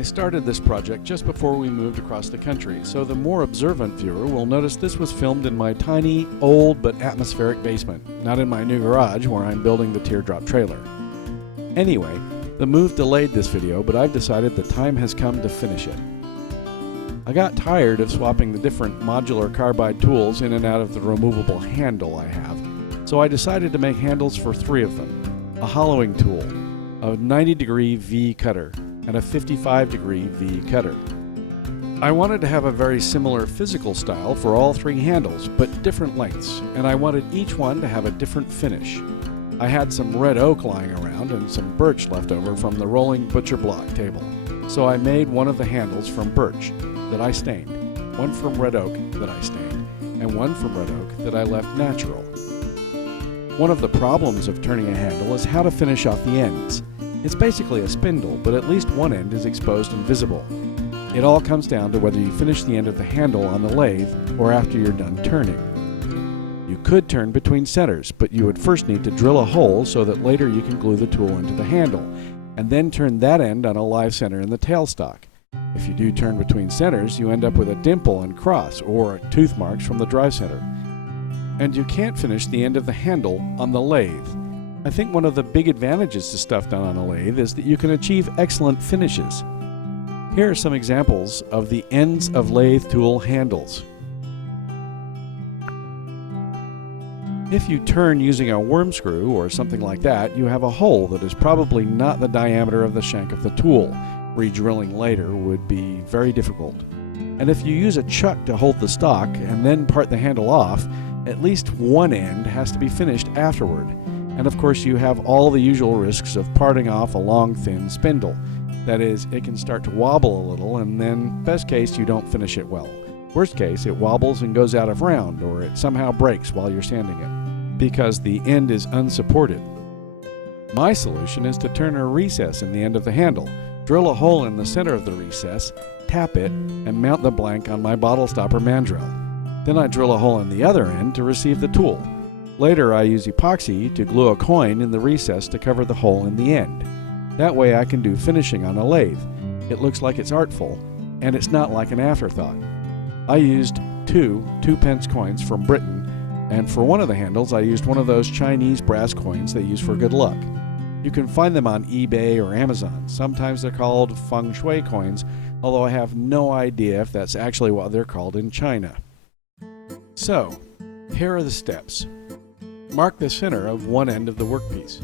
I started this project just before we moved across the country, so the more observant viewer will notice this was filmed in my tiny, old but atmospheric basement, not in my new garage where I'm building the teardrop trailer. Anyway, the move delayed this video, but I've decided the time has come to finish it. I got tired of swapping the different modular carbide tools in and out of the removable handle I have, so I decided to make handles for 3 of them: a hollowing tool, a 90-degree V cutter, and a 55-degree V cutter. I wanted to have a very similar physical style for all 3 handles, but different lengths, and I wanted each one to have a different finish. I had some red oak lying around and some birch left over from the rolling butcher block table, so I made one of the handles from birch that I stained, one from red oak that I stained, and one from red oak that I left natural. One of the problems of turning a handle is how to finish off the ends. It's basically a spindle, but at least one end is exposed and visible. It all comes down to whether you finish the end of the handle on the lathe or after you're done turning. You could turn between centers, but you would first need to drill a hole so that later you can glue the tool into the handle, and then turn that end on a live center in the tailstock. If you do turn between centers, you end up with a dimple and cross, or tooth marks from the drive center. And you can't finish the end of the handle on the lathe. I think one of the big advantages to stuff done on a lathe is that you can achieve excellent finishes. Here are some examples of the ends of lathe tool handles. If you turn using a worm screw or something like that, you have a hole that is probably not the diameter of the shank of the tool. Re-drilling later would be very difficult. And if you use a chuck to hold the stock and then part the handle off, at least one end has to be finished afterward. And of course you have all the usual risks of parting off a long, thin spindle. That is, it can start to wobble a little, and then, best case, you don't finish it well. Worst case, it wobbles and goes out of round, or it somehow breaks while you're sanding it, because the end is unsupported. My solution is to turn a recess in the end of the handle, drill a hole in the center of the recess, tap it, and mount the blank on my bottle stopper mandrel. Then I drill a hole in the other end to receive the tool. Later I use epoxy to glue a coin in the recess to cover the hole in the end. That way I can do finishing on a lathe. It looks like it's artful, and it's not like an afterthought. I used 2 2-pence coins from Britain, and for one of the handles I used one of those Chinese brass coins they use for good luck. You can find them on eBay or Amazon. Sometimes they're called feng shui coins, although I have no idea if that's actually what they're called in China. So, here are the steps. Mark the center of one end of the workpiece.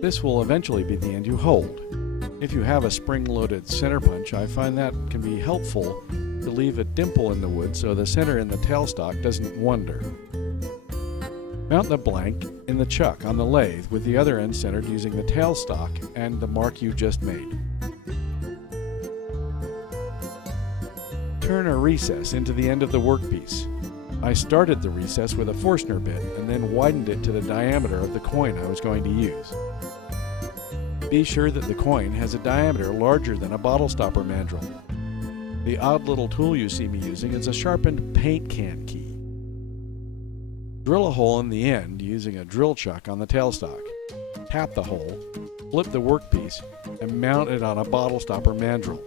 This will eventually be the end you hold. If you have a spring-loaded center punch, I find that can be helpful to leave a dimple in the wood so the center in the tailstock doesn't wander. Mount the blank in the chuck on the lathe with the other end centered using the tailstock and the mark you just made. Turn a recess into the end of the workpiece. I started the recess with a Forstner bit and then widened it to the diameter of the coin I was going to use. Be sure that the coin has a diameter larger than a bottle stopper mandrel. The odd little tool you see me using is a sharpened paint can key. Drill a hole in the end using a drill chuck on the tailstock. Tap the hole, flip the workpiece, and mount it on a bottle stopper mandrel.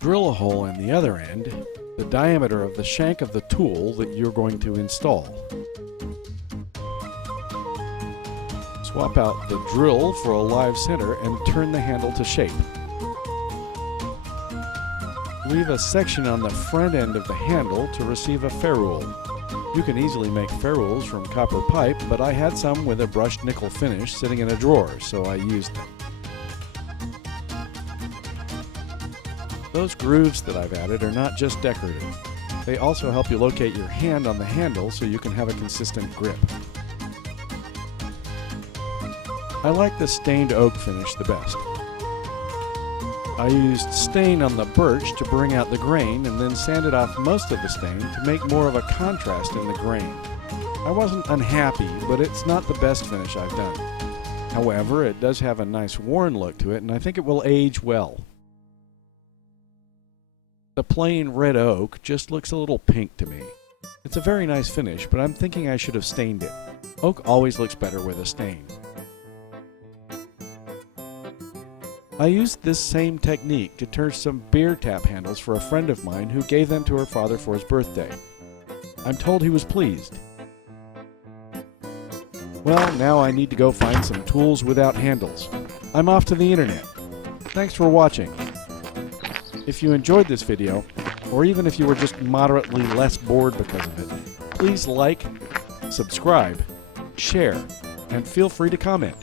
Drill a hole in the other end, the diameter of the shank of the tool that you're going to install. Swap out the drill for a live center and turn the handle to shape. Leave a section on the front end of the handle to receive a ferrule. You can easily make ferrules from copper pipe, but I had some with a brushed nickel finish sitting in a drawer, so I used them. Those grooves that I've added are not just decorative. They also help you locate your hand on the handle so you can have a consistent grip. I like the stained oak finish the best. I used stain on the birch to bring out the grain and then sanded off most of the stain to make more of a contrast in the grain. I wasn't unhappy, but it's not the best finish I've done. However, it does have a nice worn look to it, and I think it will age well. The plain red oak just looks a little pink to me. It's a very nice finish, but I'm thinking I should have stained it. Oak always looks better with a stain. I used this same technique to turn some beer tap handles for a friend of mine who gave them to her father for his birthday. I'm told he was pleased. Well, now I need to go find some tools without handles. I'm off to the internet. Thanks for watching. If you enjoyed this video, or even if you were just moderately less bored because of it, please like, subscribe, share, and feel free to comment.